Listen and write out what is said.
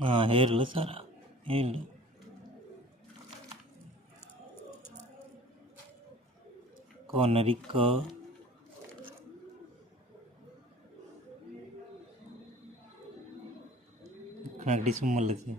हाँ हेर लो सारा, हेर लो। कॉर्नर इक्को खागड़ी सुमल से